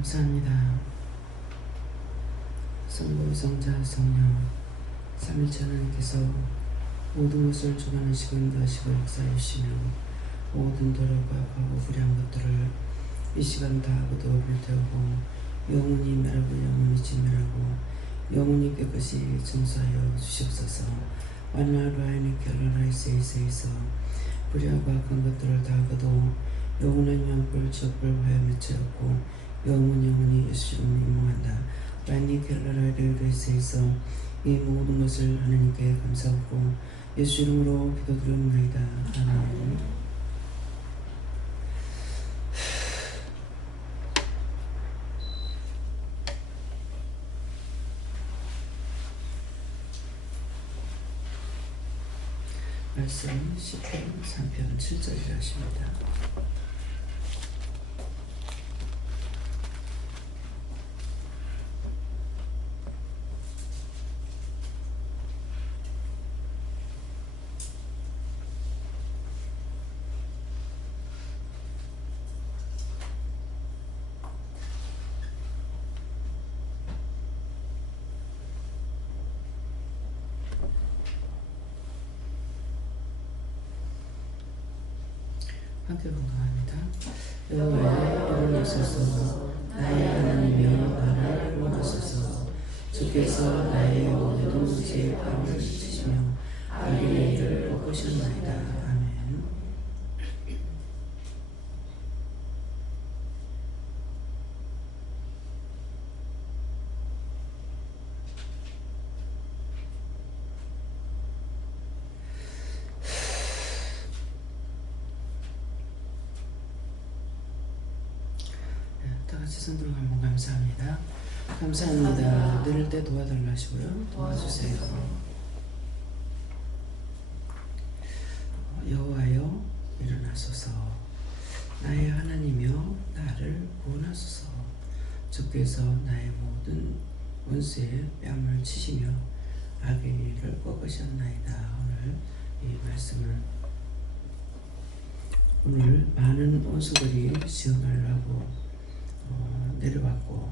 감사합니다. 성부, 성자, 성령 삼일체 하나님께서 모든 것을 주관하시고 인도하시고 역사해 주시며 모든 도로가 과거 불의한 것들을 이 시간 다 거두어 불태우고 영원히 멸하고 영원히 진멸하고 영원히 깨끗이 정수하여 주시옵소서. 완나라하니 켈라라이세이세이서 불의하고 악한 것들을 다 거두어 영원한 영불 지옥불 화에 맺혔고 영원히 예수 이름으로 임명한다. 완니 켈라라이세이서 이 모든 것을 하나님께 감사하고 예수 이름으로 기도드립니다. 아멘. 말씀 시편 3편 7절이라 하십니다. 함께 건강합니다. 여호와여 일어나소서. 나의 하나님이여 나를 구원하소서. 주께서 나의 모든 죄의 뺨을 찢으시며 악인의 일을 꺾으셨나이다. 아멘. 다같이 손 들어 한번 감사합니다. 감사합니다. 내릴 때 도와달라 하시고요. 도와주세요. 여호와여 일어나소서. 나의 하나님이여 나를 구원하소서. 주께서 나의 모든 원수의 뺨을 치시며 악인의 일을 꺾으셨나이다. 오늘 많은 원수들이 시험을 하고 내려왔고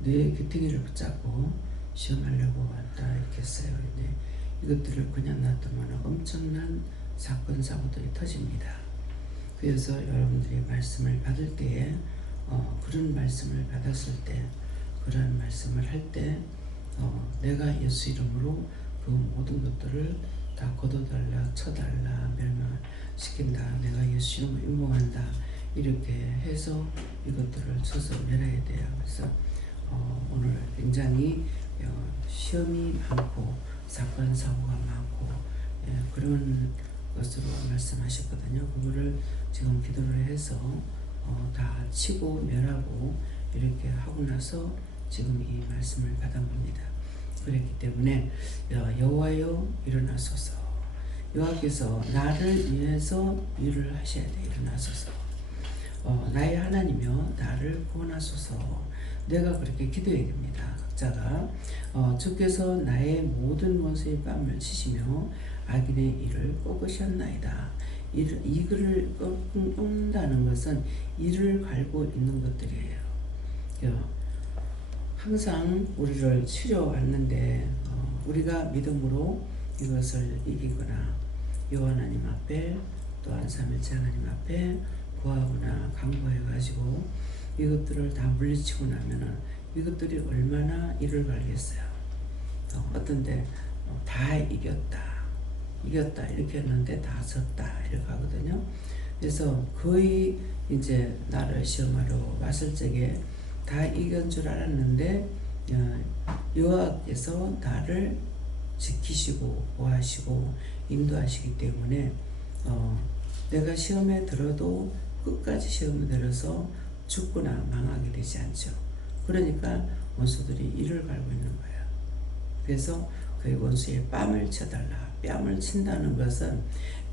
뇌의 귀퉁이를 붙잡고 시험하려고 왔다 이렇게 했어요. 근데 이것들을 그냥 놔두면 엄청난 사건 사고들이 터집니다. 그래서 여러분들이 말씀을 받을 때에 그런 말씀을 받았을 때 그런 말씀을 할 때 내가 예수 이름으로 그 모든 것들을 다 거둬달라, 쳐달라, 멸망시킨다, 내가 예수 이름으로 임봉한다 이렇게 해서 이것들을 쳐서 내려야 돼요. 그래서 오늘 굉장히 시험이 많고 사건 사고가 많고 그런 것으로 말씀하셨거든요. 그거를 지금 기도를 해서 다 치고 멸하고 이렇게 하고 나서 지금 이 말씀을 받은 겁니다. 그렇기 때문에 여호와여 일어나소서. 여호와께서 나를 위해서 일을 하셔야 돼. 일어나소서. 나의 하나님이여 나를 구원하소서. 내가 그렇게 기도해야 됩니다. 각자가 주께서 나의 모든 원수의 뺨을 치시며 악인의 일을 꺾으셨나이다. 이를 꺾는다는 것은 이를 갈고 있는 것들이에요. 항상 우리를 치료왔는데 우리가 믿음으로 이것을 이기거나 여호와 하나님 앞에 또한 삼일체 하나님 앞에 구하거나 간구해가지고 이것들을 다 물리치고 나면은 이것들이 얼마나 이를 갈겠어요. 어떤데 다 이겼다 이렇게 했는데 다 졌다 이렇게 하거든요. 그래서 거의 이제 나를 시험하러 왔을 적에 다 이긴 줄 알았는데 여호와께서 나를 지키시고 보호하시고 인도하시기 때문에 내가 시험에 들어도 끝까지 시험에 들어서 죽거나 망하게 되지 않죠. 그러니까 원수들이 이를 갈고 있는 거예요. 그래서 그 원수의 뺨을 쳐달라. 뺨을 친다는 것은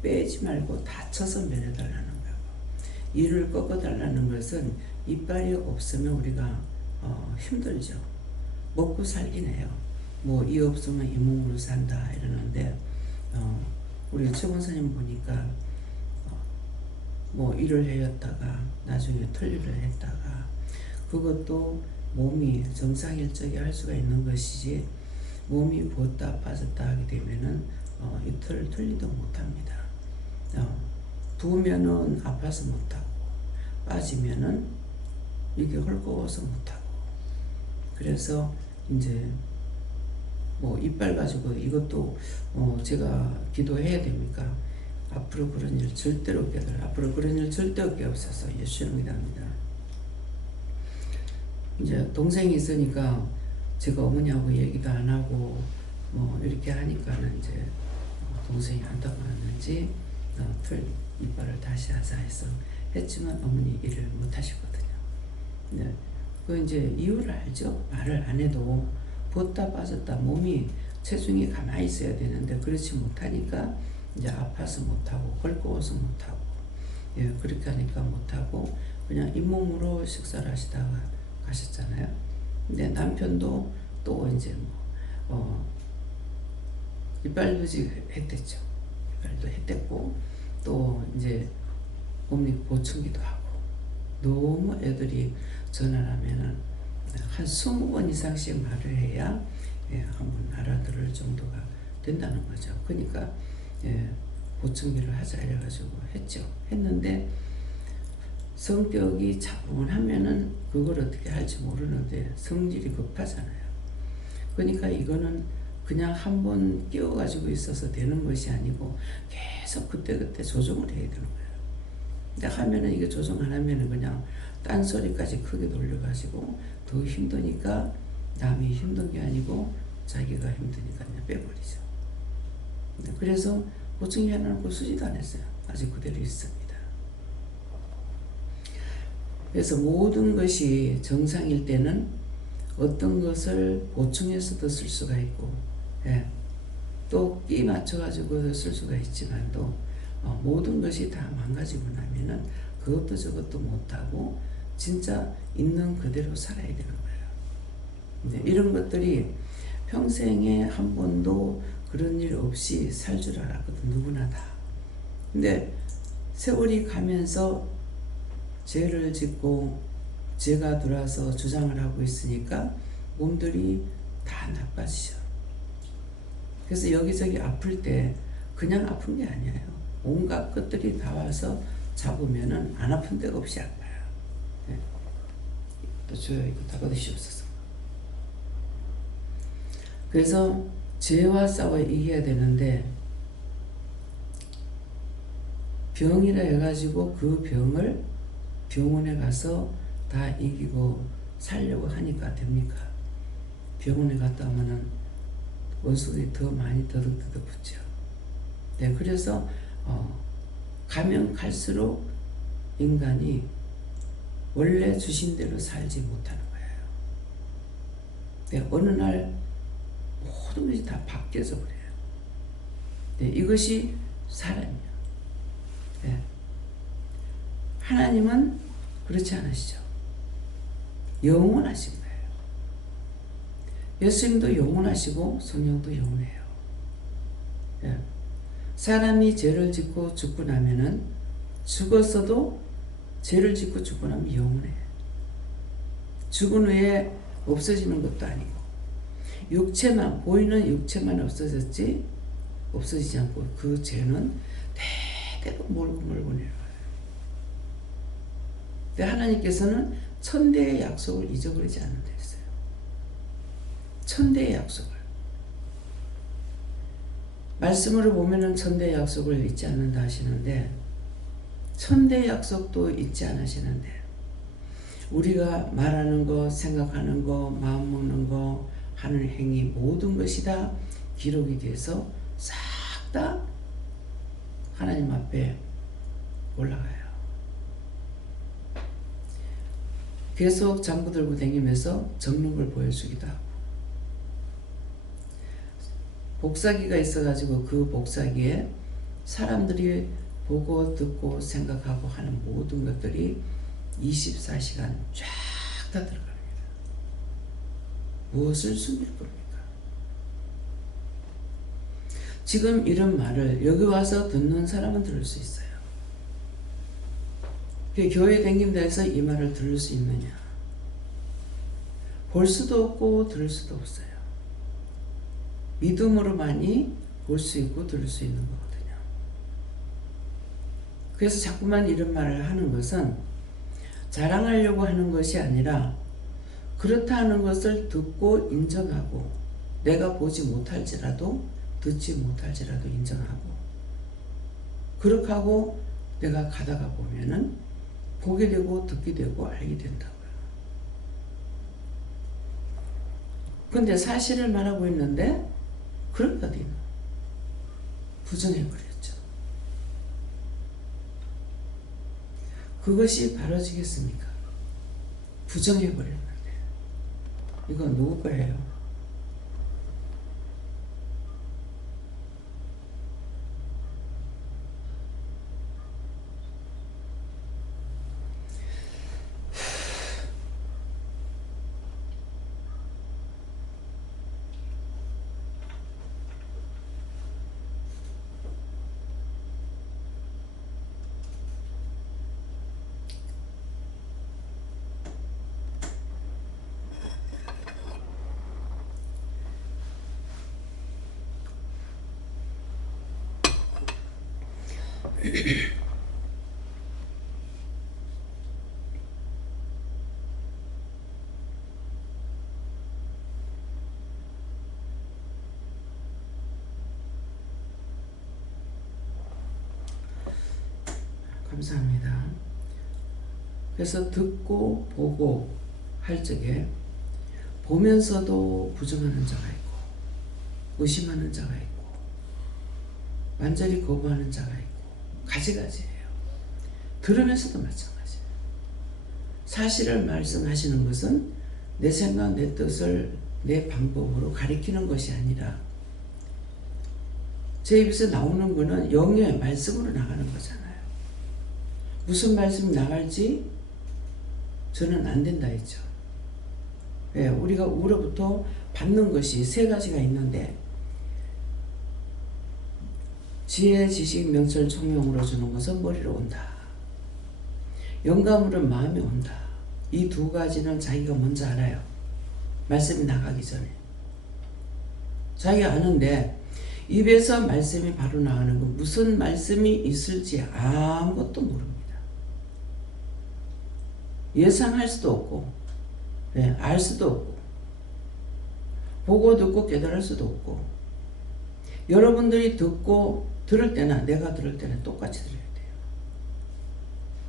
빼지 말고 다 쳐서 멸해달라는 거예요. 이를 꺾어달라는 것은 이빨이 없으면 우리가 힘들죠. 먹고 살긴 해요. 뭐 이 없으면 이 몸으로 산다 이러는데 우리 최 권사님 보니까 뭐 일을 해였다가 나중에 틀리를 했다가 그것도 몸이 정상일 적에 할 수가 있는 것이지 몸이 부었다 빠졌다 하게 되면은 이틀 틀리도 못합니다. 부으면은 아파서 못하고 빠지면은 이게 헐거워서 못하고 그래서 이제 뭐 이빨 가지고 이것도 제가 기도해야 됩니까? 앞으로 그런 일 절대로 없게 하더라. 앞으로 그런 일 절대 없게 없어서 예수님 믿합니다. 이제 동생이 있으니까 제가 어머니하고 얘기도 안 하고 뭐 이렇게 하니까는 이제 동생이 안타까웠는지 틀 이빨을 다시 하자 해서 했지만 어머니 일을 못 하시거든요. 네. 그 이제 이유를 알죠. 말을 안 해도 부었다 빠졌다 몸이 체중이 가만히 있어야 되는데 그렇지 못하니까 이제 아파서 못하고 헐거워서 못하고 예 그렇게 하니까 못하고 그냥 잇몸으로 식사를 하시다가 가셨잖아요. 근데 남편도 또 이제 이빨 유지 했댔죠. 이빨도 했댔고 또 이제 몸이 보충기도 하고 너무 애들이 전화를 하면은 한 20번 이상씩 말을 해야 한번 알아들을 정도가 된다는 거죠. 그러니까 보충기를 하자 이래가지고 했죠. 했는데 성격이 차분하면은 그걸 어떻게 할지 모르는데 성질이 급하잖아요. 그러니까 이거는 그냥 한번 끼워가지고 있어서 되는 것이 아니고 계속 그때그때 조정을 해야 되는 거예요. 근데 하면은 이게 조정 안 하면은 그냥 딴소리까지 크게 돌려가지고 더 힘드니까 남이 힘든 게 아니고 자기가 힘드니까 그냥 빼버리죠. 그래서 보충기 하나는 쓰지도 않았어요. 아직 그대로 있습니다. 그래서 모든 것이 정상일 때는 어떤 것을 보충해서도 쓸 수가 있고 또 끼 맞춰가지고 쓸 수가 있지만 또 모든 것이 다 망가지고 나면은 그것도 저것도 못하고 진짜 있는 그대로 살아야 되는 거예요. 이런 것들이 평생에 한 번도 그런 일 없이 살 줄 알았거든. 누구나 다. 근데 세월이 가면서 죄를 짓고 죄가 들어와서 주장을 하고 있으니까 몸들이 다 나빠지죠. 그래서 여기저기 아플 때 그냥 아픈 게 아니에요. 온갖 것들이 다 와서 잡으면은 안 아픈 데가 없이 아파요. 또 줘요. 이거 다 받으시옵소서. 그래서 죄와 싸워 이겨야 되는데 병이라 해가지고 그 병을 병원에 가서 다 이기고 살려고 하니까 됩니까? 병원에 갔다 오면은 원수들이 더 많이 더덕더덕 붙죠. 네, 그래서 가면 갈수록 인간이 원래 주신 대로 살지 못하는 거예요. 네, 어느 날 모든 것이 다 바뀌어서 그래요. 네, 이것이 사람이에요. 네. 하나님은 그렇지 않으시죠. 영원하신 거예요. 예수님도 영원하시고 성령도 영원해요. 예. 사람이 죄를 짓고 죽고 나면은 죽었어도 죄를 짓고 죽고 나면 영원해. 죽은 후에 없어지는 것도 아니고 육체만 보이는 육체만 없어졌지 없어지지 않고 그 죄는 대대로 몰고 내려가요. 근데 하나님께서는 천대의 약속을 잊어버리지 않는다 했어요. 천대의 약속을. 말씀으로 보면은 천대의 약속을 잊지 않는다 하시는데 천대의 약속도 잊지 않으시는데 우리가 말하는 거, 생각하는 거, 마음먹는 거, 하는 행위 모든 것이 다 기록이 돼서 싹 다 하나님 앞에 올라가요. 계속 장구 들고 다니면서 적는 걸 보여주기도 하고 복사기가 있어가지고 그 복사기에 사람들이 보고 듣고 생각하고 하는 모든 것들이 24시간 쫙 다 들어갑니다. 무엇을 숨길 겁니까? 지금 이런 말을 여기 와서 듣는 사람은 들을 수 있어요. 그 교회 다닌다 해서 이 말을 들을 수 있느냐? 볼 수도 없고 들을 수도 없어요. 믿음으로만이 볼 수 있고 들을 수 있는 거거든요. 그래서 자꾸만 이런 말을 하는 것은 자랑하려고 하는 것이 아니라 그렇다 하는 것을 듣고 인정하고 내가 보지 못할지라도 듣지 못할지라도 인정하고 그렇게 하고 내가 가다가 보면은 보게 되고 듣게 되고 알게 된다고요. 근데 사실을 말하고 있는데 그런 게 어디 있나? 부정해버렸죠. 그것이 바로지겠습니까? 부정해버렸는데 이건 누구 거예요? 감사합니다. 그래서 듣고 보고 할 적에 보면서도 부정하는 자가 있고 의심하는 자가 있고 완전히 거부하는 자가 있고 가지가지예요. 들으면서도 마찬가지예요. 사실을 말씀하시는 것은 내 생각, 내 뜻을 내 방법으로 가리키는 것이 아니라 제 입에서 나오는 거는 영의 말씀으로 나가는 거잖아요. 무슨 말씀이 나갈지 저는 안 된다 했죠. 예, 우리가 우로부터 받는 것이 세 가지가 있는데 지혜, 지식, 명철, 총명으로 주는 것은 머리로 온다. 영감으로는 마음에 온다. 이 두 가지는 자기가 먼저 알아요. 말씀이 나가기 전에. 자기가 아는데 입에서 말씀이 바로 나가는 건 무슨 말씀이 있을지 아무것도 모릅니다. 예상할 수도 없고 네, 알 수도 없고 보고 듣고 깨달을 수도 없고 여러분들이 듣고 들을 때나 내가 들을 때는 똑같이 들어야 돼요.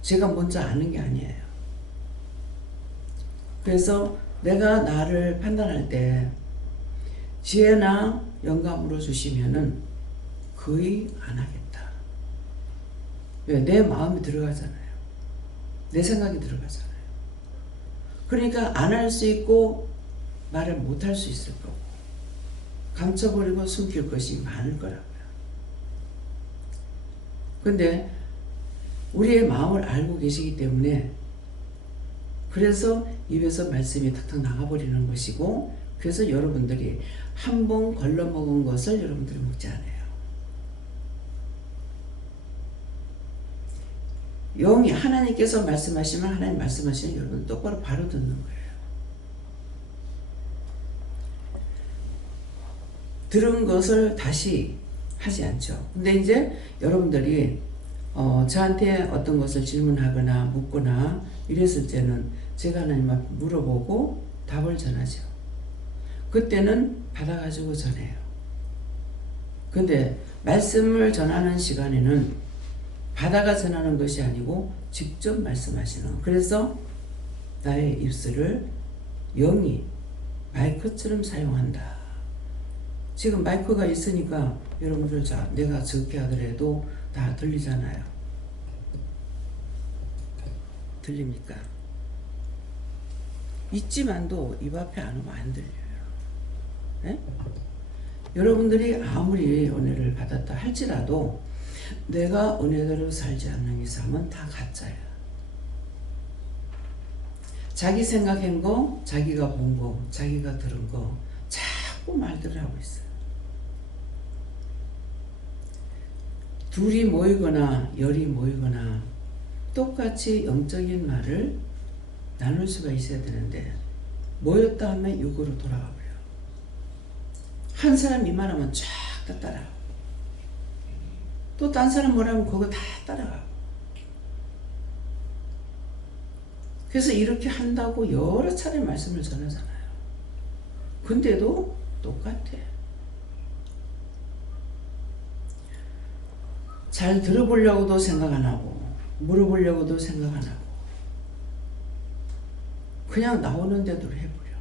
제가 먼저 아는 게 아니에요. 그래서 내가 나를 판단할 때 지혜나 영감으로 주시면은 거의 안 하겠다. 왜? 내 마음이 들어가잖아요. 내 생각이 들어가잖아요. 그러니까 안 할 수 있고 말을 못 할 수 있을 거고 감춰버리고 숨길 것이 많을 거라고요. 근데 우리의 마음을 알고 계시기 때문에 그래서 입에서 말씀이 탁탁 나가버리는 것이고 그래서 여러분들이 한 번 걸러먹은 것을 여러분들이 먹지 않아요. 영이 하나님께서 말씀하시면 하나님 말씀하시면 여러분 똑바로 바로 듣는 거예요. 들은 것을 다시 하지 않죠. 근데 이제 여러분들이 저한테 어떤 것을 질문하거나 묻거나 이랬을 때는 제가 하나님 앞에 물어보고 답을 전하죠. 그때는 받아가지고 전해요. 근데 말씀을 전하는 시간에는 받아가 전하는 것이 아니고 직접 말씀하시는. 그래서 나의 입술을 영이 마이크처럼 사용한다. 지금 마이크가 있으니까 여러분들 내가 적게 하더라도 다 들리잖아요. 들립니까? 있지만도 입 앞에 안 오면 안 들려요. 네? 여러분들이 아무리 은혜를 받았다 할지라도 내가 은혜대로 살지 않는 이상은 다 가짜야. 자기 생각한 거, 자기가 본 거, 자기가 들은 거 자꾸 말들을 하고 있어요. 둘이 모이거나 열이 모이거나 똑같이 영적인 말을 나눌 수가 있어야 되는데 모였다 하면 육으로 돌아가 버려. 한 사람 이 말하면 쫙 다 따라가. 또 딴 사람 뭐라면 그거 다 따라가. 그래서 이렇게 한다고 여러 차례 말씀을 전하잖아요. 근데도 똑같아. 잘 들어보려고도 생각 안 하고 물어보려고도 생각 안 하고 그냥 나오는 대로 해버려.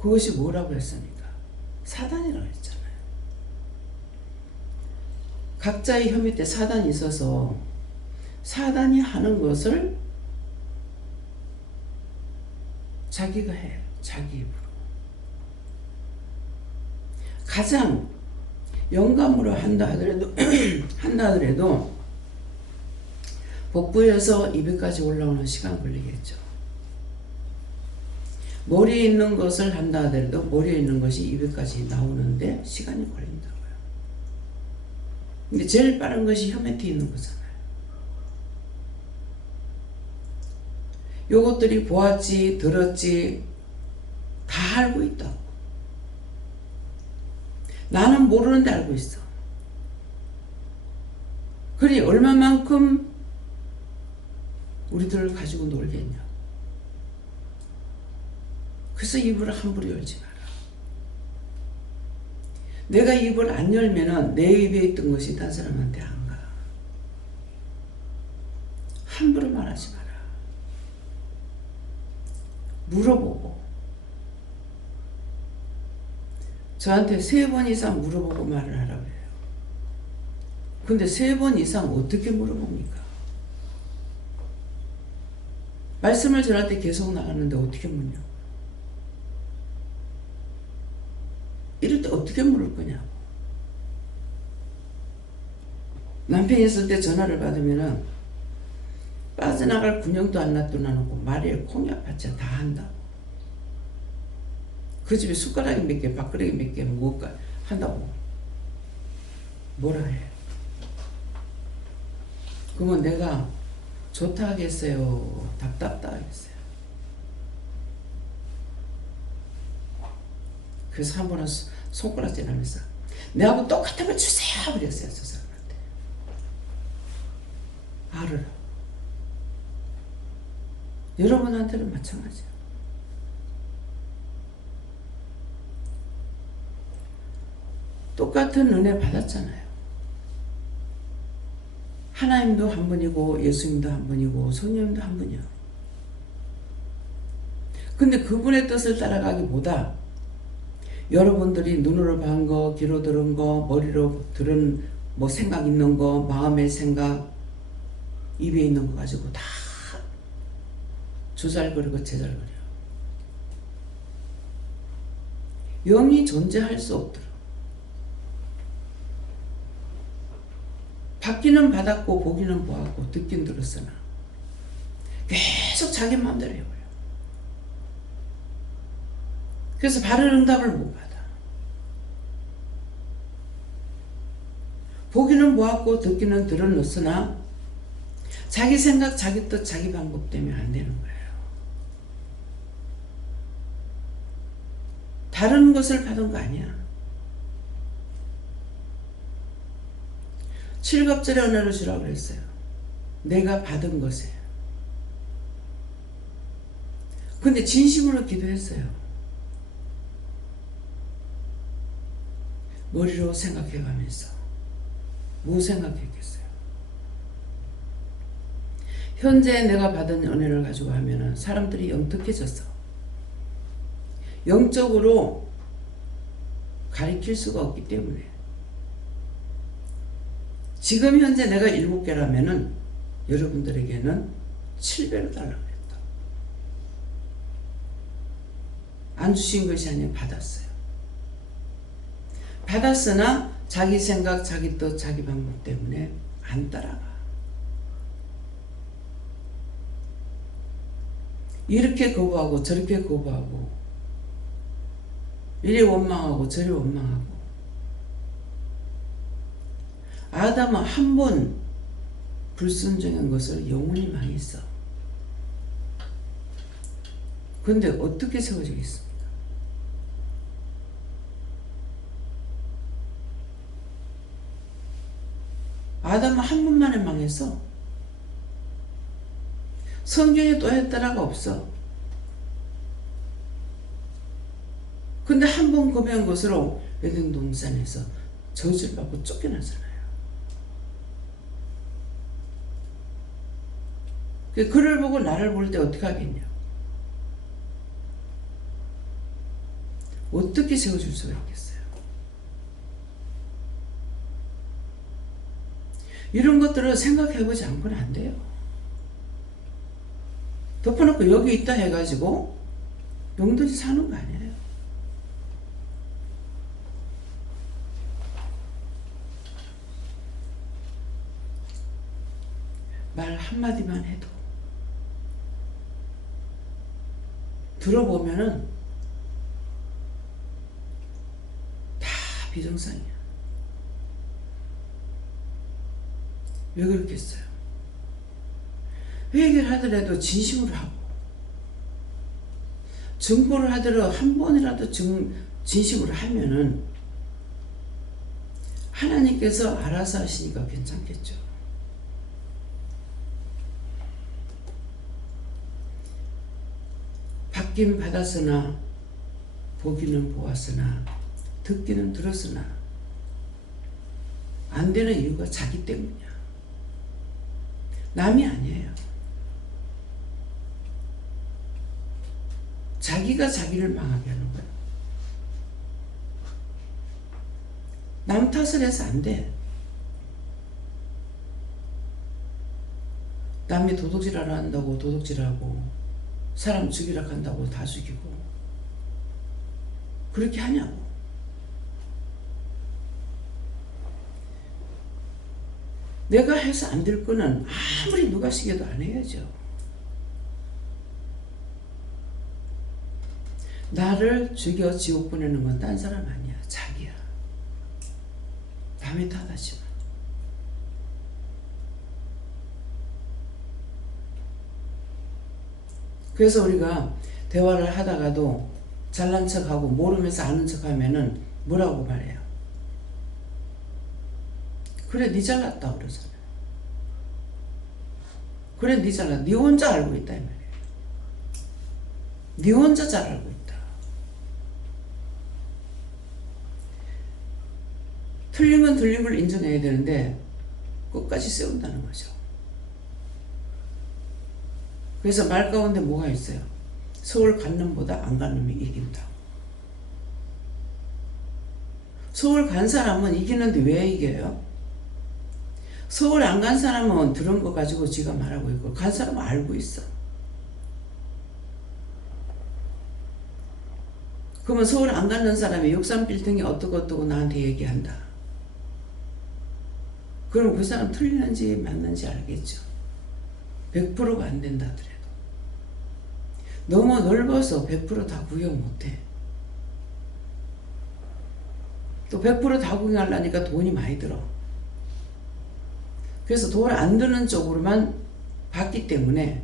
그것이 뭐라고 했습니까? 사단이라고 했잖아요. 각자의 혀 밑에 사단이 있어서 사단이 하는 것을 자기가 해. 자기 입으로. 가장 영감으로 한다 하더라도 복부에서 입에까지 올라오는 시간 걸리겠죠. 머리에 있는 것을 한다 하더라도 머리에 있는 것이 입에까지 나오는데 시간이 걸린다고요. 근데 제일 빠른 것이 혀 밑에 있는 거잖아요. 요것들이 보았지 들었지 다 알고 있다고. 나는 모르는데 알고 있어. 그러니 얼마만큼 우리들을 가지고 놀겠냐. 그래서 입을 함부로 열지 마라. 내가 입을 안 열면은 내 입에 있던 것이 딴 사람한테 안 가. 함부로 말하지 마라. 물어보고. 저한테 3번 이상 물어보고 말을 하라고 해요. 근데 3번 이상 어떻게 물어봅니까? 말씀을 전할 때 계속 나가는데 어떻게 묻냐? 이럴 때 어떻게 물을 거냐고. 남편이 있을 때 전화를 받으면은 빠져나갈 군형도 안 놔두고 말에 콩이 아팠자 다 한다고. 그 집에 숟가락이 몇 개, 밥그릇이 몇 개, 무엇가 한다고. 뭐라 해. 그러면 내가 좋다 하겠어요? 답답다 하겠어요? 그래서 한 번은 손가락질 하면서 내하고 똑같은 걸 주세요 그랬어요. 저 사람한테. 알으라. 여러분한테는 마찬가지야. 똑같은 은혜 받았잖아요. 하나님도 한 분이고 예수님도 한 분이고 성령님도 한 분이야. 근데 그분의 뜻을 따라가기보다 여러분들이 눈으로 본 거, 귀로 들은 거, 머리로 들은 뭐 생각 있는 거, 마음의 생각, 입에 있는 거 가지고 다 주잘거리고 제잘거려. 영이 존재할 수 없도록. 받기는 받았고 보기는 보았고 듣긴 들었으나 계속 자기 마음대로 해버려. 그래서 바른 응답을 못 받아. 보기는 보았고 듣기는 들었으나 자기 생각, 자기 뜻, 자기 방법 때문에 안 되는 거예요. 다른 것을 받은 거 아니야. 7급절의 은혜를 주라고 그랬어요. 내가 받은 것에. 근데 진심으로 기도했어요. 머리로 생각해가면서 뭐 생각했겠어요? 현재 내가 받은 은혜를 가지고 하면은 사람들이 영특해졌어. 영적으로 가리킬 수가 없기 때문에. 지금 현재 내가 7개라면은 여러분들에게는 7배로 달라고 했다. 안 주신 것이 아니라 받았어요. 받았으나 자기 생각, 자기 뜻, 자기 방법 때문에 안 따라가. 이렇게 거부하고 저렇게 거부하고 이리 원망하고 저리 원망하고. 아담은 한 번 불순종한 것을 영원히 망했어. 그런데 어떻게 세워지겠습니까? 아담은 한 번만에 망했어. 성경에 또 했다라가 없어. 근데 한 번 범한 것으로 에덴 동산에서 저주를 받고 쫓겨나잖아요. 그를 보고 나를 볼 때 어떻게 하겠냐? 어떻게 세워줄 수가 있겠어요? 이런 것들을 생각해보지 않고는 안 돼요. 덮어놓고 여기 있다 해가지고 용돈이 사는 거 아니에요. 말 한마디만 해도 들어보면은 다 비정상이야. 왜 그렇겠어요? 회개를 하더라도 진심으로 하고, 증거를 하더라도 한 번이라도 진심으로 하면은 하나님께서 알아서 하시니까 괜찮겠죠. 받긴 받았으나 보기는 보았으나 듣기는 들었으나 안 되는 이유가 자기 때문이야. 남이 아니에요. 자기가 자기를 망하게 하는 거야. 남 탓을 해서 안 돼. 남이 도둑질하라 한다고 도둑질하고 사람 죽이라 한다고 다 죽이고 그렇게 하냐고. 내가 해서 안 될 거는 아무리 누가 시켜도 안 해야죠. 나를 죽여 지옥 보내는 건 딴 사람 아니야. 자기야. 남의 탓하지 마. 그래서 우리가 대화를 하다가도 잘난 척하고 모르면서 아는 척하면은 뭐라고 말해요? 그래 네 잘났다 그러잖아요. 그래 네 잘났다. 네 혼자 알고 있다 이 말이에요. 네 혼자 잘 알고 있다. 틀리면 틀림을 인정해야 되는데 끝까지 세운다는 거죠. 그래서 말 가운데 뭐가 있어요? 서울 간 놈보다 안 간 놈이 이긴다. 서울 간 사람은 이기는데 왜 이겨요? 서울 안 간 사람은 들은 거 가지고 지가 말하고 있고 간 사람은 알고 있어. 그러면 서울 안 가는 사람이 63빌딩이 어떠고 나한테 얘기한다. 그럼 그 사람 틀리는지 맞는지 알겠죠. 100%가 안 된다 하더라도. 너무 넓어서 100% 다 구경 못해. 또 100% 다 구경하려니까 돈이 많이 들어. 그래서 돈 안 드는 쪽으로만 봤기 때문에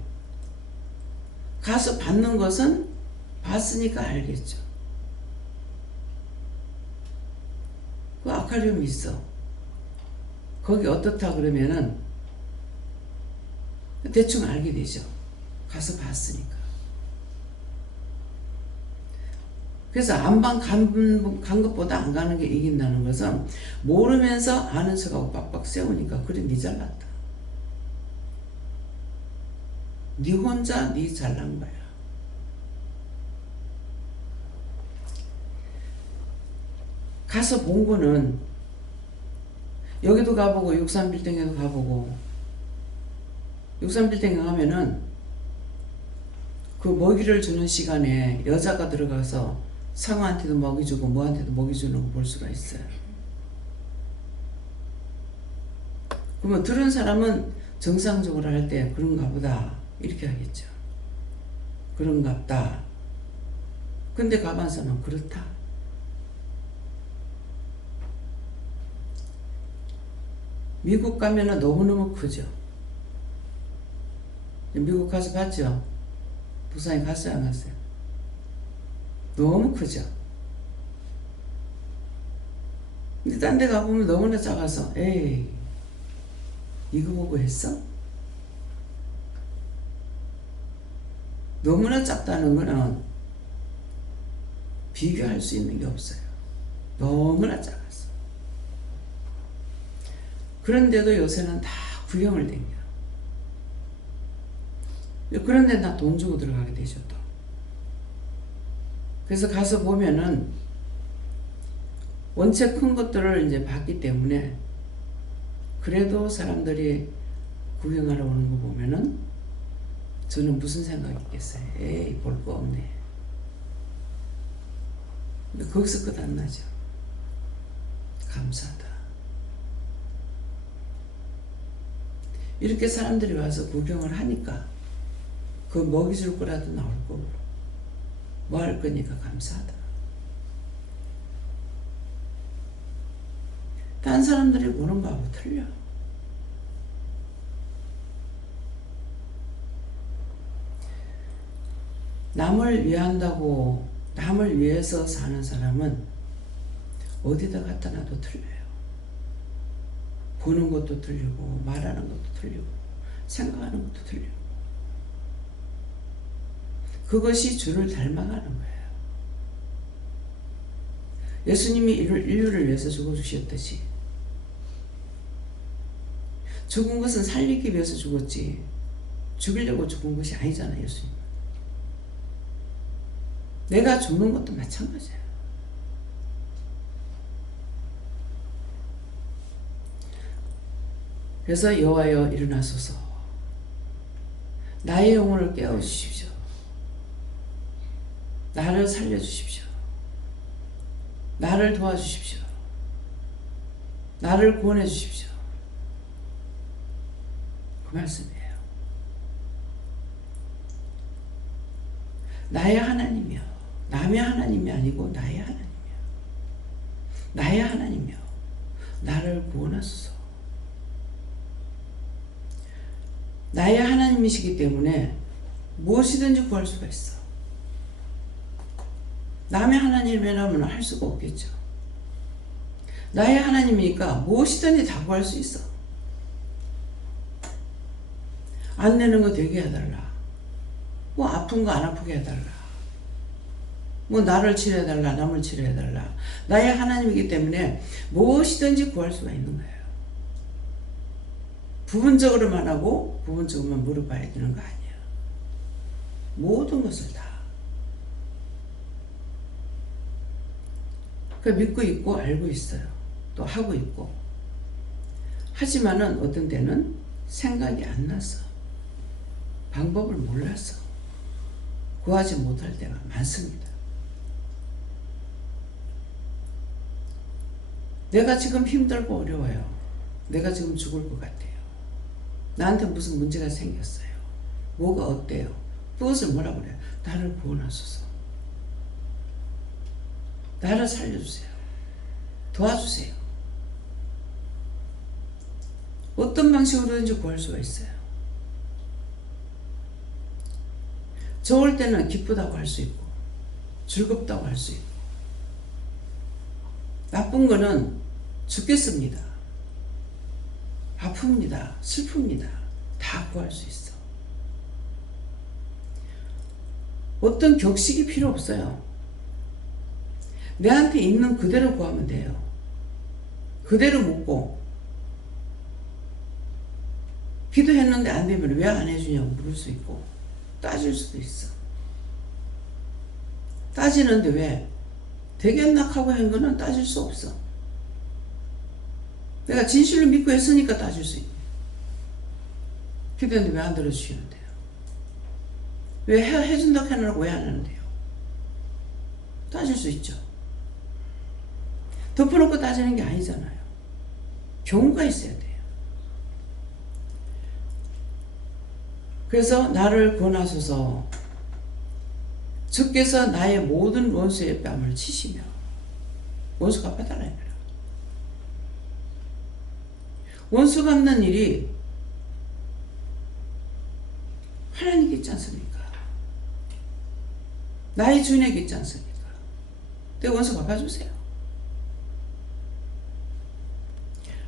가서 받는 것은 봤으니까 알겠죠. 그 아쿠아리움이 있어. 거기 어떻다 그러면은 대충 알게 되죠. 가서 봤으니까. 그래서 간 것보다 안 가는 게 이긴다는 것은 모르면서 아는 척하고 빡빡 세우니까 그래 니 잘났다. 니 혼자 니 잘난 거야. 가서 본 거는 여기도 가보고 63빌딩에도 가보고 63빌딩에 가면은 그 먹이를 주는 시간에 여자가 들어가서 상어한테도 먹이 주고 뭐한테도 먹이 주는 거 볼 수가 있어요. 그러면 들은 사람은 정상적으로 할 때 그런가 보다 이렇게 하겠죠. 그런갑다. 근데 가본 사람은 그렇다. 미국 가면은 너무너무 크죠. 미국 가서 봤죠? 부산에 갔어요, 안 갔어요? 너무 크죠? 근데 딴 데 가보면 너무나 작아서, 에이, 이거 보고 했어? 너무나 작다는 거는 비교할 수 있는 게 없어요. 너무나 작았어. 그런데도 요새는 다 구경을 댕겨. 그런데 나 돈 주고 들어가게 되죠, 또. 그래서 가서 보면은 원체 큰 것들을 이제 봤기 때문에 그래도 사람들이 구경하러 오는 거 보면은 저는 무슨 생각이 있겠어요? 에이, 볼 거 없네. 근데 거기서 끝 안 나죠. 감사하다. 이렇게 사람들이 와서 구경을 하니까 그 먹이 줄 거라도 나올 거고 뭐 할 거니까 감사하다. 딴 사람들이 보는 거하고 틀려. 남을 위한다고 남을 위해서 사는 사람은 어디다 갖다 놔도 틀려요. 보는 것도 틀리고 말하는 것도 틀리고 생각하는 것도 틀리고 그것이 주를 닮아가는 거예요. 예수님이 인류를 위해서 죽어주셨듯이 죽은 것은 살리기 위해서 죽었지 죽이려고 죽은 것이 아니잖아요. 예수님. 내가 죽는 것도 마찬가지예요. 그래서 여호와여 일어나소서 나의 영혼을 깨워주십시오. 나를 살려주십시오. 나를 도와주십시오. 나를 구원해 주십시오. 그 말씀이에요. 나의 하나님이여. 남의 하나님이 아니고 나의 하나님이여. 나의 하나님이여. 나를 구원하소서. 나의 하나님이시기 때문에 무엇이든지 구할 수가 있어. 남의 하나님이라면 할 수가 없겠죠. 나의 하나님이니까 무엇이든지 다 구할 수 있어. 안 되는 거 되게 해달라. 뭐 아픈 거 안 아프게 해달라. 뭐 나를 치료해달라. 남을 치료해달라. 나의 하나님이기 때문에 무엇이든지 구할 수가 있는 거예요. 부분적으로만 하고 부분적으로만 물어봐야 되는 거 아니야. 모든 것을 다. 그 믿고 있고 알고 있어요. 또 하고 있고. 하지만은 어떤 때는 생각이 안 나서 방법을 몰라서 구하지 못할 때가 많습니다. 내가 지금 힘들고 어려워요. 내가 지금 죽을 것 같아요. 나한테 무슨 문제가 생겼어요. 뭐가 어때요? 그것을 뭐라 그래요? 나를 구원하소서. 나를 살려주세요. 도와주세요. 어떤 방식으로든지 구할 수가 있어요. 좋을 때는 기쁘다고 할 수 있고 즐겁다고 할 수 있고 나쁜 거는 죽겠습니다. 아픕니다. 슬픕니다. 다 구할 수 있어. 어떤 격식이 필요 없어요. 내한테 있는 그대로 구하면 돼요. 그대로 묻고 기도했는데 안 되면 왜 안 해주냐고 물을 수 있고 따질 수도 있어. 따지는데 왜? 되겠나 하고 한 거는 따질 수 없어. 내가 진실로 믿고 했으니까 따질 수 있네. 기도했는데 왜 안 들어주시는데요? 왜 해준다고 해놓고 왜 안 하는데요? 따질 수 있죠. 덮어놓고 따지는 게 아니잖아요. 경우가 있어야 돼요. 그래서 나를 구원하소서. 주께서 나의 모든 원수의 뺨을 치시며 원수 갚아달라. 원수 갚는 일이 있지 않습니까? 나의 주인에게 있지 않습니까? 내 원수 갚아주세요.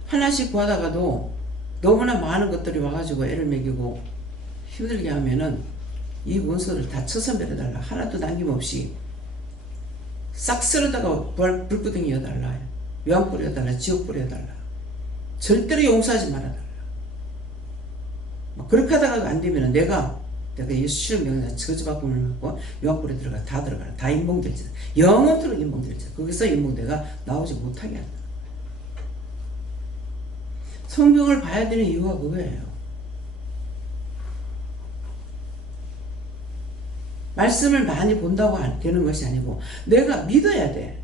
하나씩 구하다가도 너무나 많은 것들이 와가지고 애를 먹이고 힘들게 하면은 이 원수를 다 쳐서 내려달라. 하나도 남김없이 싹 쓸어다가 불구덩이 여달라. 묘한 뿌려달라. 지옥 뿌려달라. 절대로 용서하지 말아달라. 그렇게 하다가도 안 되면 내가 예수님 명령 저주받고 먹고 요한불에 들어가 다 들어가라. 다 인봉될지라. 영원토록 인봉될지라. 거기서 인봉대가 나오지 못하게 한다. 성경을 봐야 되는 이유가 그거예요. 말씀을 많이 본다고 되는 것이 아니고 내가 믿어야 돼.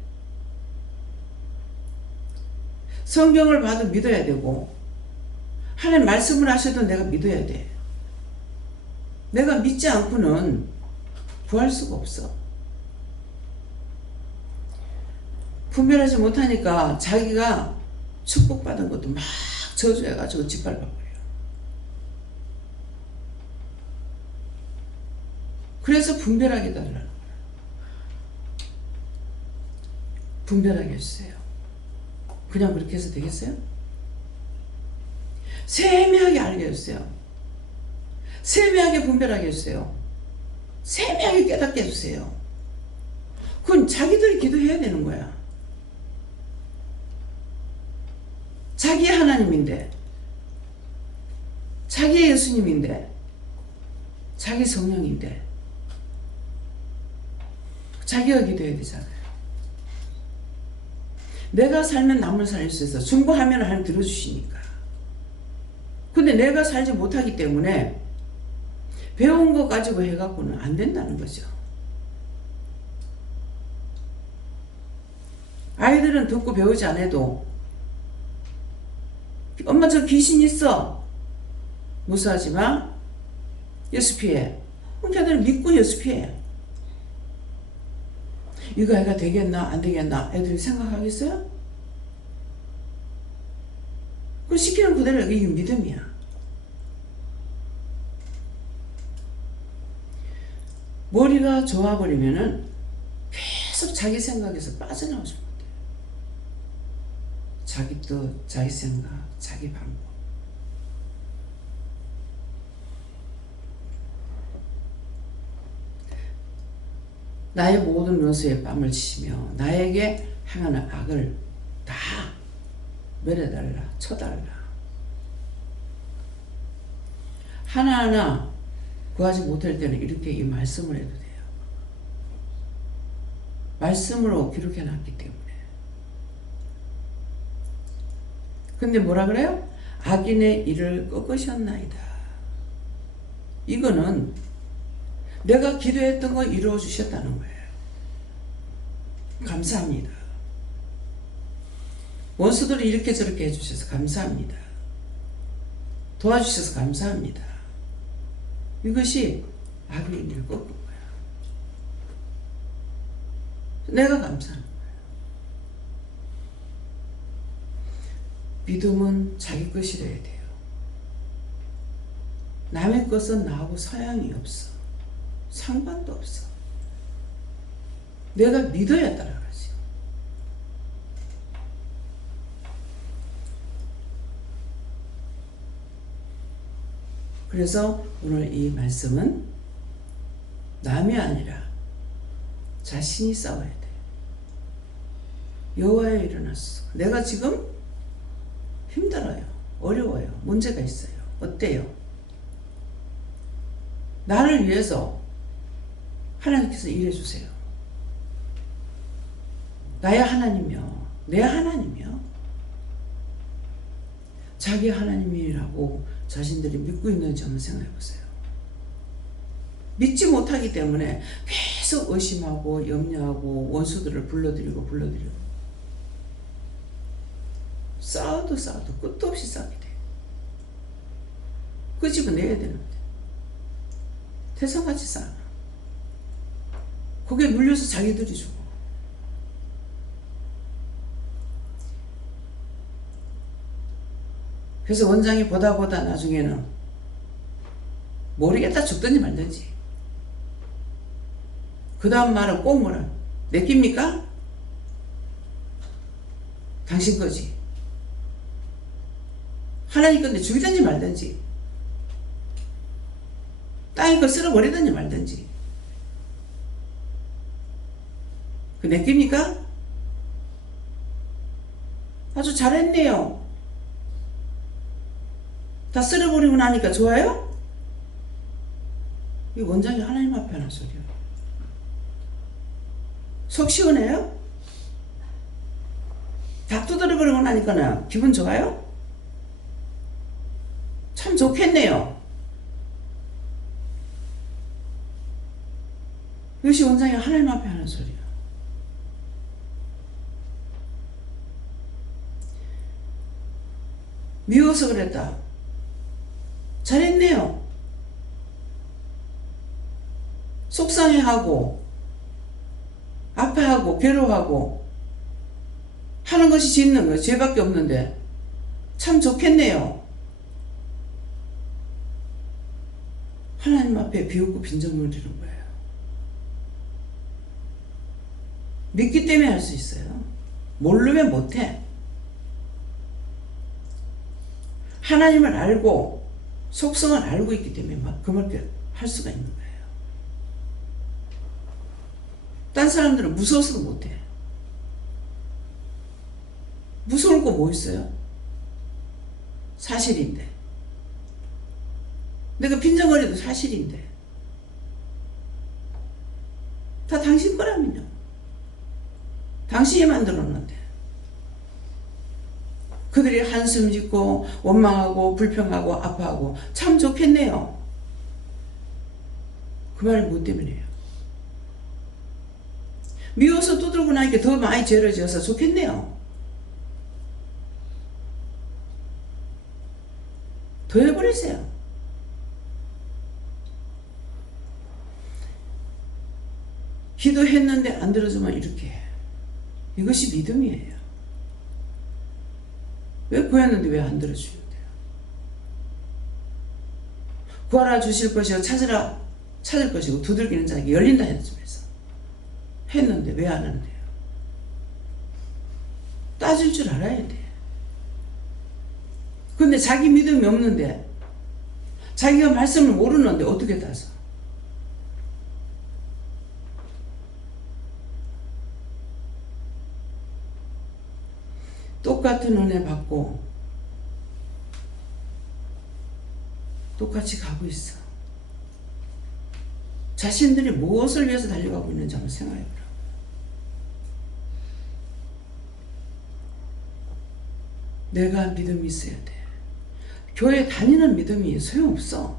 성경을 봐도 믿어야 되고 하나님 말씀을 하셔도 내가 믿어야 돼. 내가 믿지 않고는 구할 수가 없어. 분별하지 못하니까 자기가 축복받은 것도 막 저주해가지고 짓밟아버려요. 그래서 분별하게 달라는 거예요. 분별하게 해주세요. 그냥 그렇게 해서 되겠어요? 세밀하게 알게 해주세요. 세밀하게 분별하게 해주세요. 세밀하게 깨닫게 해주세요. 그건 자기들이 기도해야 되는 거야. 자기의 하나님인데, 자기의 예수님인데, 자기 성령인데, 자기가 기도해야 되잖아요. 내가 살면 남을 살릴 수 있어. 중보하면 하나님 들어주시니까. 근데 내가 살지 못하기 때문에 배운 거 가지고 해갖고는 안 된다는 거죠. 아이들은 듣고 배우지 않아도 엄마 저 귀신 있어. 무서워하지 마. 연습해. 그럼 걔들은 믿고 연습해. 이거 애가 되겠나 안 되겠나 애들이 생각하겠어요? 그 시키는 그대로 이게 믿음이야. 머리가 좋아버리면은 계속 자기 생각에서 빠져나오지 못해. 자기 뜻, 자기 생각, 자기 방법. 나의 모든 원수에 뺨을 치시며 나에게 행하는 악을 다 멸해달라, 쳐달라. 하나하나 구하지 못할 때는 이렇게 이 말씀을 해도 돼요. 말씀으로 기록해놨기 때문에. 근데 뭐라 그래요? 악인의 일을 꺾으셨나이다. 이거는 내가 기도했던 거 이루어 주셨다는 거예요. 감사합니다. 원수들이 이렇게 저렇게 해주셔서 감사합니다. 도와주셔서 감사합니다. 이것이 악인의 일을 꺾은 거야. 내가 감사하는 거야. 믿음은 자기 것이래야 돼요. 남의 것은 나하고 서양이 없어. 상관도 없어. 내가 믿어야 따라가지. 그래서 오늘 이 말씀은 남이 아니라 자신이 싸워야 돼. 여호와여 일어났어. 내가 지금 힘들어요. 어려워요. 문제가 있어요. 어때요? 나를 위해서 하나님께서 일해주세요. 나의 하나님이요. 내 하나님이요. 자기 하나님이라고 자신들이 믿고 있는지 한번 생각해 보세요. 믿지 못하기 때문에 계속 의심하고 염려하고 원수들을 불러들이고 싸워도 끝도 없이 싸우게 돼. 그 집은 내야 되는데 태산같이 싸워. 거기에 물려서 자기들이 죽어. 그래서 원장이 보다 나중에는 모르겠다 죽든지 말든지. 그 다음 말은 꼭 뭐라? 내 깁니까? 당신 거지. 하나님 건데 죽이든지 말든지, 땅에 걸 쓸어버리든지 말든지. 그 내 깁니까? 아주 잘했네요. 다 쓸어버리고 나니까 좋아요? 이 원장이 하나님 앞에 하는 소리야. 속 시원해요? 다 두드려버리고 나니까 기분 좋아요? 참 좋겠네요. 이것이 원장이 하나님 앞에 하는 소리야. 미워서 그랬다. 잘했네요. 속상해하고 아파하고 괴로워하고 하는 것이 짓는 거예요. 죄밖에 없는데 참 좋겠네요. 하나님 앞에 비웃고 빈정을 드리는 거예요. 믿기 때문에 할 수 있어요. 모르면 못해. 하나님을 알고 속성을 알고 있기 때문에 막 그 말 할 수가 있는 거예요. 딴 사람들은 무서워서도 못해. 무서울 거 뭐 있어요? 사실인데. 내가 빈정거려도 사실인데. 다 당신 거라면요. 당신이 만들었는데. 그들이 한숨 짓고 원망하고 불평하고 아파하고 참 좋겠네요. 그 말이 뭐 때문이에요? 미워서 두들고 나니까 더 많이 죄를 지어서 좋겠네요. 더 해버리세요. 기도했는데 안 들어주면 이렇게 해. 이것이 믿음이에요. 왜 구했는데 왜 안 들어주는데요? 구하라 주실 것이요 찾으라 찾을 것이고 두들기는 자에게 열린다 했으면서 했는데 왜 안 하는데요? 따질 줄 알아야 돼. 근데 자기 믿음이 없는데, 자기가 말씀을 모르는데 어떻게 따져? 똑같은 은혜 받고 똑같이 가고 있어. 자신들이 무엇을 위해서 달려가고 있는지 한번 생각해보라. 내가 믿음이 있어야 돼. 교회 다니는 믿음이 소용없어.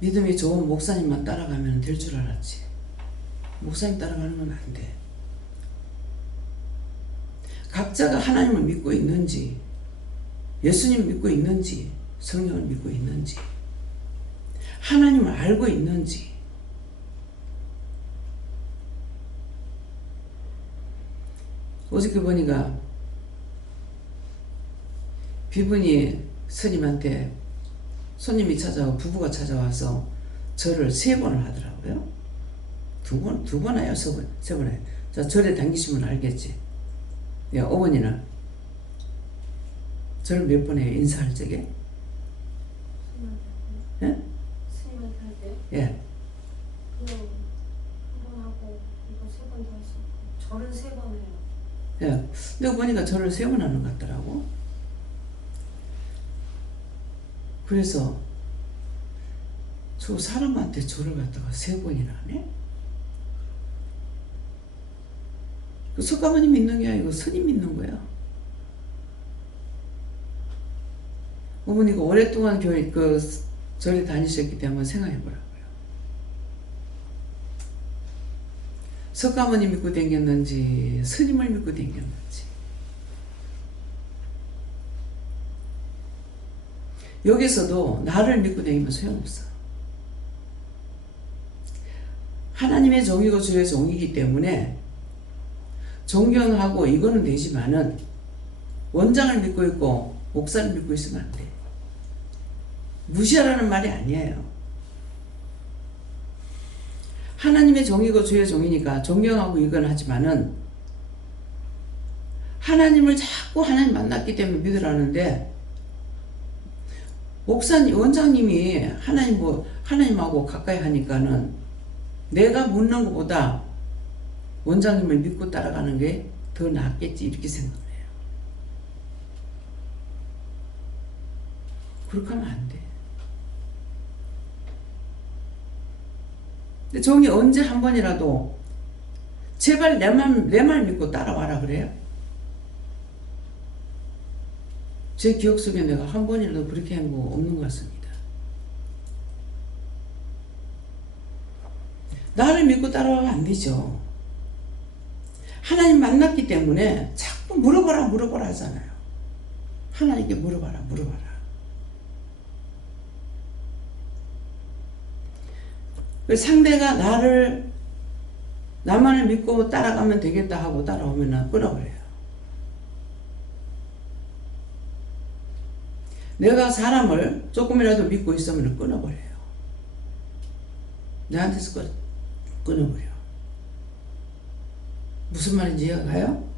믿음이 좋은 목사님만 따라가면 될 줄 알았지. 목사님 따라가는 건 안 돼. 각자가 하나님을 믿고 있는지, 예수님 믿고 있는지, 성령을 믿고 있는지, 하나님을 알고 있는지. 어저께 보니까 비분이 스님한테 손님이 찾아와, 부부가 찾아와서 절을 3번을 하더라고요. 두 번 해요, 3번 해요. 자, 절에 다니시면 알겠지. 야, 어머니는 절을 몇 번 해요, 인사할 적에? 예? 스님한테 할 때? 예. 그냥 한번 하고 이거 3번 더 했어. 절은 3번 해요. 예. 근데 보니까 절을 3번 하는 것 같더라고. 그래서 저 사람한테 절을 갖다가 3번이나 하네? 그 석가모니 믿는 게 아니고 스님 믿는 거야. 어머니가 오랫동안 교회 절에 다니셨기 때문에 한번 생각해 보라고요. 석가모니 믿고 다녔는지 스님을 믿고 다녔는지. 여기서도 나를 믿고 다니면 소용없어. 하나님의 종이고 주의 종이기 때문에 존경하고 이거는 되지만은 원장을 믿고 있고 목사를 믿고 있으면 안 돼. 무시하라는 말이 아니에요. 하나님의 종이고 주의 종이니까 존경하고 이건 하지만은 하나님을 자꾸 하나님 만났기 때문에 믿으라는데 목사님, 원장님이 하나님하고 가까이 하니까는 내가 묻는 것보다 원장님을 믿고 따라가는 게 더 낫겠지 이렇게 생각해요. 그렇게 하면 안 돼. 근데 종이 언제 한 번이라도 제발 내 말 믿고 따라와라 그래요? 제 기억 속에 내가 한 번이라도 그렇게 한 거 없는 것 같습니다. 나를 믿고 따라가면 안 되죠. 하나님 만났기 때문에 자꾸 물어봐라 하잖아요. 하나님께 물어봐라. 상대가 나만을 믿고 따라가면 되겠다 하고 따라오면 끊어버려요. 내가 사람을 조금이라도 믿고 있으면 끊어버려요. 내한테서 끊어버려. 무슨 말인지 이해가 가요?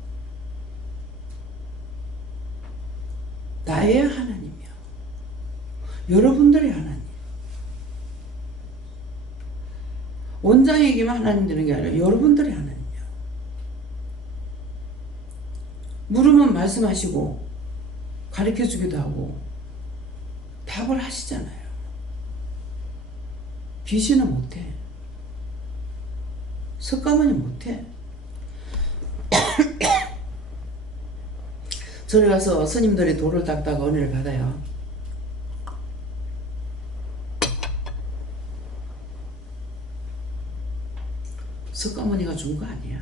나의 하나님이요. 여러분들의 하나님. 원장에게만 하나님 되는 게 아니라 여러분들의 하나님이요. 물으면 말씀하시고 가르쳐주기도 하고 답을 하시잖아요. 귀신은 못해. 석가모니 못해. 절에 가서 스님들이 돌을 닦다가 은혜를 받아요. 석가모니가 준 거 아니야.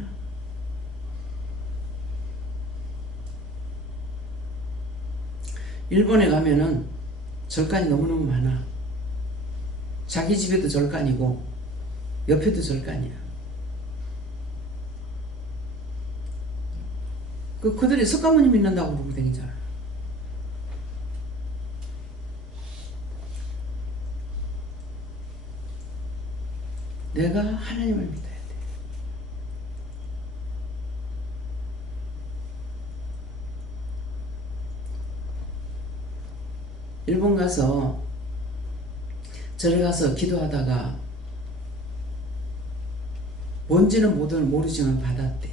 일본에 가면은 절간이 너무너무 많아. 자기 집에도 절간이고 옆에도 절간이야. 그들이 석가모니 믿는다고 그러고 다니잖아. 내가 하나님을 믿어야 돼. 일본 가서 절에 가서 기도하다가 뭔지는 모르지만 받았대.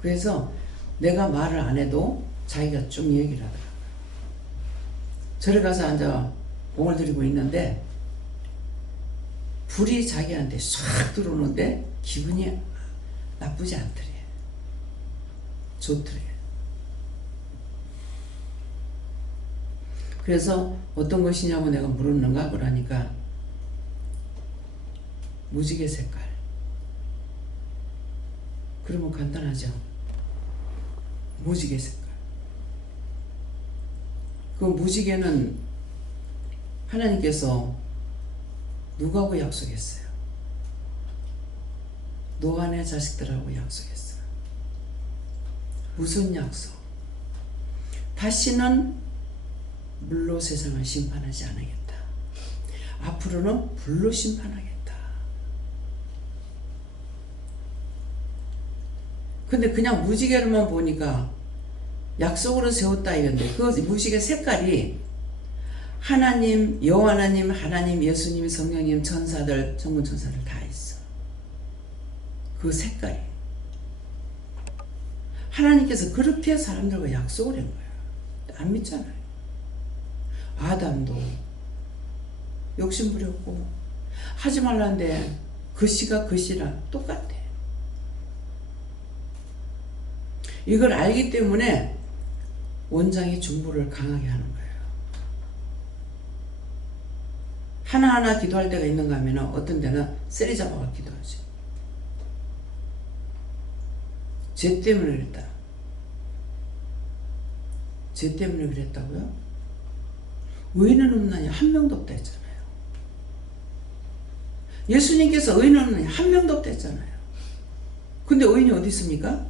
그래서 내가 말을 안 해도 자기가 쭉 얘기를 하더라고요. 절에 가서 앉아 공을 들이고 있는데 불이 자기한테 싹 들어오는데 기분이 나쁘지 않더래. 좋더래. 그래서 어떤 것이냐고 내가 물었는가 그러니까 무지개 색깔. 그러면 간단하죠. 무지개 색깔. 그 무지개는 하나님께서 누구하고 약속했어요? 노아의 자식들하고 약속했어요. 무슨 약속? 다시는 물로 세상을 심판하지 않겠다. 앞으로는 불로 심판하겠다. 근데 그냥 무지개로만 보니까 약속으로 세웠다 이건데 그 무지개 색깔이 하나님, 여호와 하나님, 예수님, 성령님, 천사들, 전군 천사들 다 있어. 그 색깔이. 하나님께서 그렇게 사람들과 약속을 한 거야. 안 믿잖아요. 아담도 욕심 부렸고 하지 말라는데 그 씨가 그 씨랑 똑같아. 이걸 알기 때문에 원장이 중보를 강하게 하는 거예요. 하나하나 기도할 때가 있는가 하면 어떤 데는 세리 잡아가 기도하죠. 죄 때문에 그랬다. 죄 때문에 그랬다고요? 의인은 없나니 한 명도 없다 했잖아요. 예수님께서 의인은 없나니 한 명도 없다 했잖아요. 근데 의인이 어디 있습니까?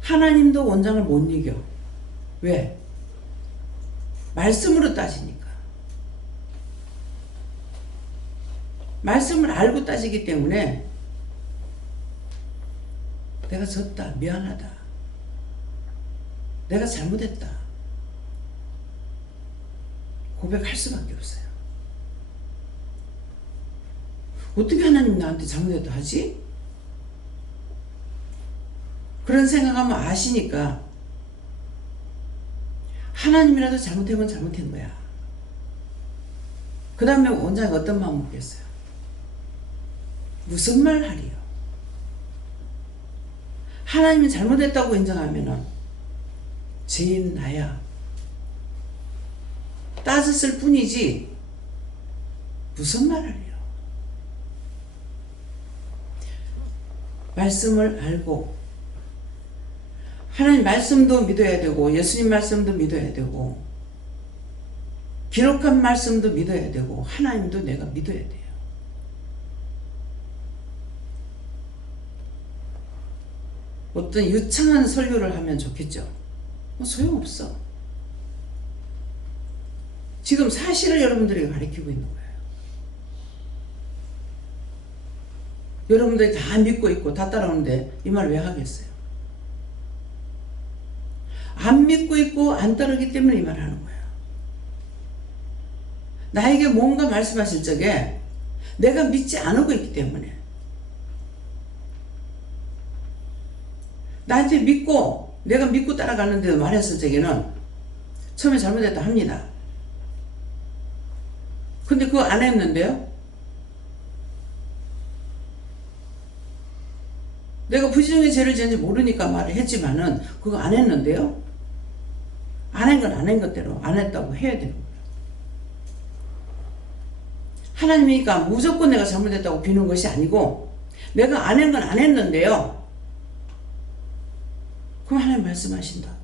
하나님도 원장을 못 이겨. 왜? 말씀으로 따지니까. 말씀을 알고 따지기 때문에 내가 졌다, 미안하다, 내가 잘못했다 고백할 수밖에 없어요. 어떻게 하나님 나한테 잘못했다 하지? 그런 생각하면 아시니까 하나님이라도 잘못한 건 잘못한 거야. 그 다음에 원장이 어떤 마음 먹겠어요? 무슨 말 하리요? 하나님이 잘못했다고 인정하면은 죄인 나야 따졌을 뿐이지 무슨 말 하리요? 말씀을 알고 하나님 말씀도 믿어야 되고 예수님 말씀도 믿어야 되고 기록한 말씀도 믿어야 되고 하나님도 내가 믿어야 돼요. 어떤 유창한 설교를 하면 좋겠죠. 뭐 소용없어. 지금 사실을 여러분들이 가르치고 있는 거예요. 여러분들이 다 믿고 있고 다 따라오는데 이 말 왜 하겠어요? 안 믿고 있고 안 따르기 때문에 이 말 하는 거예요. 나에게 뭔가 말씀하실 적에 내가 믿지 않고 있기 때문에 나한테 믿고 내가 믿고 따라가는데도 말했을 적에는 처음에 잘못했다 합니다. 근데 그거 안 했는데요? 내가 부지중에 죄를 지은지 모르니까 말을 했지만은 그거 안 했는데요? 안 한 건 안 한 것대로 안 했다고 해야 되는 거예요. 하나님이니까 무조건 내가 잘못했다고 비는 것이 아니고 내가 안 한 건 안 했는데요. 그럼 하나님 말씀하신다고.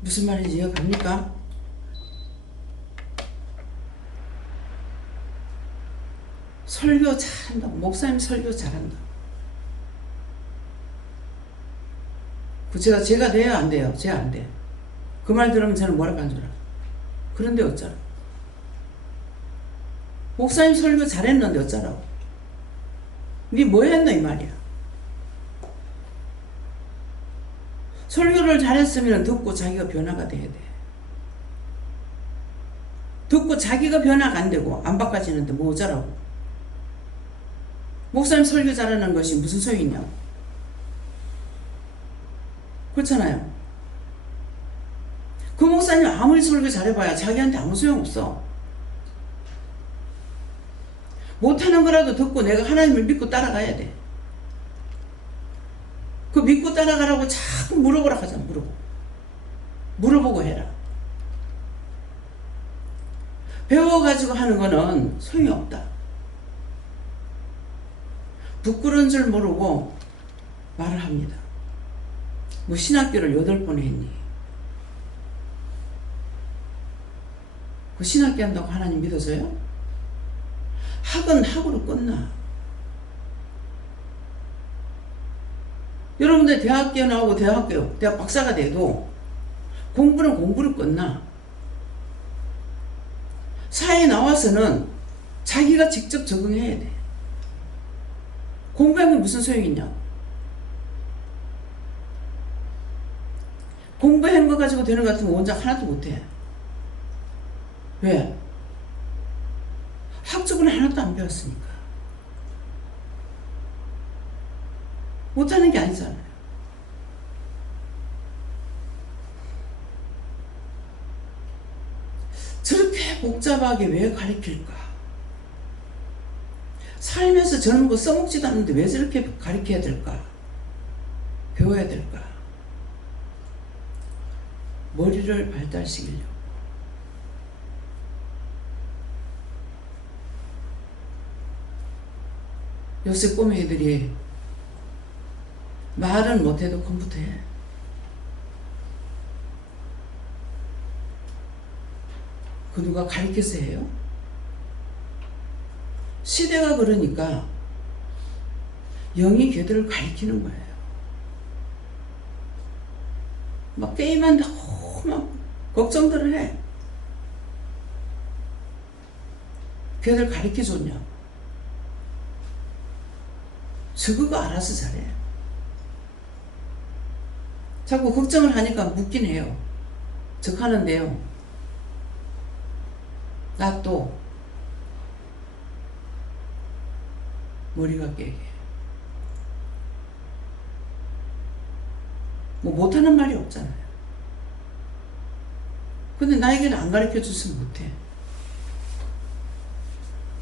무슨 말인지 이해갑니까? 설교 잘한다고. 목사님 설교 잘한다. 그 제가 돼요? 안 돼요? 제가 안 돼. 그 말 들으면 저는 뭐라고 한 줄 알아. 그런데 어쩌라고. 목사님 설교 잘했는데 어쩌라고. 니 뭐 했노 이 말이야. 설교를 잘했으면 듣고 자기가 변화가 돼야 돼. 듣고 자기가 변화가 안 되고 안 바꿔지는데 뭐 어쩌라고. 목사님 설교 잘하는 것이 무슨 소용이냐고. 그렇잖아요. 그 목사님 아무리 설교 잘해봐야 자기한테 아무 소용없어. 못하는 거라도 듣고 내가 하나님을 믿고 따라가야 돼. 그 믿고 따라가라고 자꾸 물어보라 하잖아. 물어보고 해라. 배워가지고 하는 거는 소용이 없다. 부끄러운 줄 모르고 말을 합니다. 뭐 신학교를 8번 했니? 그 신학교 한다고 하나님 믿어서요? 학은 학으로 끝나. 여러분들 대학교 나오고 대학 박사가 돼도 공부는 공부로 끝나. 사회에 나와서는 자기가 직접 적응해야 돼. 공부하면 무슨 소용이 있냐? 공부한 거 가지고 되는 것 같으면 원장 하나도 못해. 왜? 학적으로 하나도 안 배웠으니까. 못하는 게 아니잖아요. 저렇게 복잡하게 왜 가르칠까? 살면서 저런 거 써먹지도 않는데 왜 저렇게 가르쳐야 될까? 배워야 될까? 머리를 발달시키려고. 요새 꼬맹이들이 말은 못해도 컴퓨터 해. 그 누가 가르쳐서 해요? 시대가 그러니까 영이 걔들을 가르치는 거예요. 막 게임한다고 막 걱정들을 해. 걔들 가르쳐줬냐? 저거가 알아서 잘해. 자꾸 걱정을 하니까 묻긴 해요. 저 하는데요. 나 또 머리가 깨게. 뭐 못하는 말이 없잖아요. 근데 나에게는 안 가르쳐줘서 못해.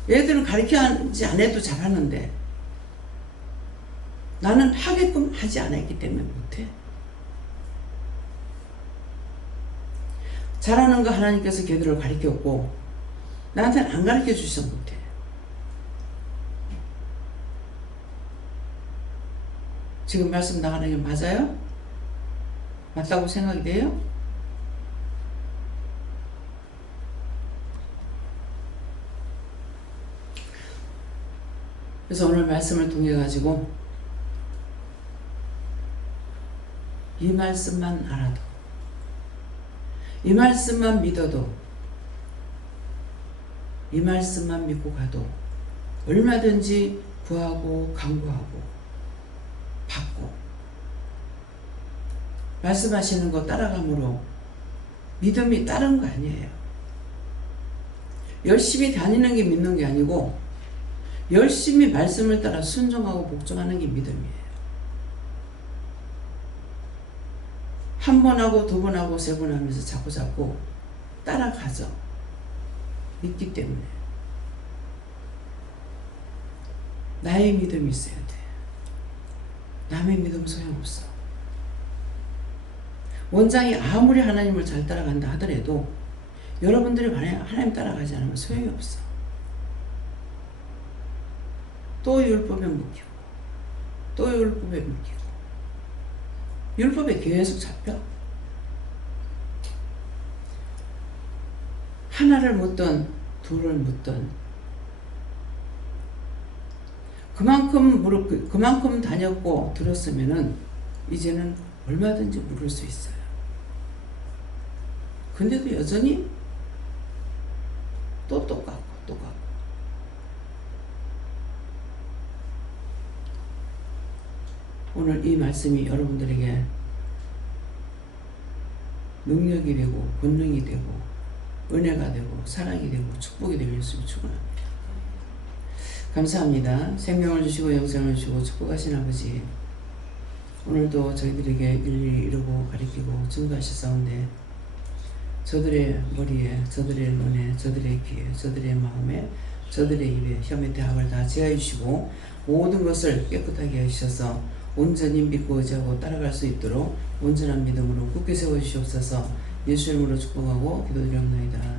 얘들은 가르쳐지 않아도 잘하는데 나는 하게끔 하지 않았기 때문에 못해. 잘하는 거 하나님께서 걔들을 가르쳤고 나한테는 안 가르쳐 주셔서 못해. 지금 말씀 나가는 게 맞아요? 맞다고 생각이 돼요? 그래서 오늘 말씀을 통해 가지고 이 말씀만 알아도, 이 말씀만 믿어도, 이 말씀만 믿고 가도 얼마든지 구하고 간구하고 받고 말씀하시는 거 따라감으로 믿음이 따른 거 아니에요. 열심히 다니는 게 믿는 게 아니고 열심히 말씀을 따라 순종하고 복종하는 게 믿음이에요. 한 번 하고 두 번 하고 세 번 하면서 자꾸 따라가죠. 믿기 때문에. 나의 믿음이 있어야 돼. 남의 믿음 소용없어. 원장이 아무리 하나님을 잘 따라간다 하더라도 여러분들이 만약 하나님 따라가지 않으면 소용이 없어. 또 율법에 묶이고 또 율법에 묶이고 율법에 계속 잡혀. 하나를 묻든 둘을 묻든 그만큼 다녔고 들었으면은 이제는 얼마든지 물을 수 있어요. 근데도 여전히 또 똑같고 오늘 이 말씀이 여러분들에게 능력이 되고 권능이 되고 은혜가 되고 사랑이 되고 축복이 되길 예수님 축원합니다. 감사합니다. 생명을 주시고 영생을 주시고 축복하신 아버지, 오늘도 저희들에게 일일이 이루고 가리키고 증거하셨사온데 저들의 머리에, 저들의 눈에, 저들의 귀에, 저들의 마음에, 저들의 입에 혐의 대학을 다 제하여 주시고 모든 것을 깨끗하게 하셔서 온전히 믿고 의지하고 따라갈 수 있도록 온전한 믿음으로 굳게 세워주시옵소서. 예수 이름으로 축복하고 기도드리옵나이다.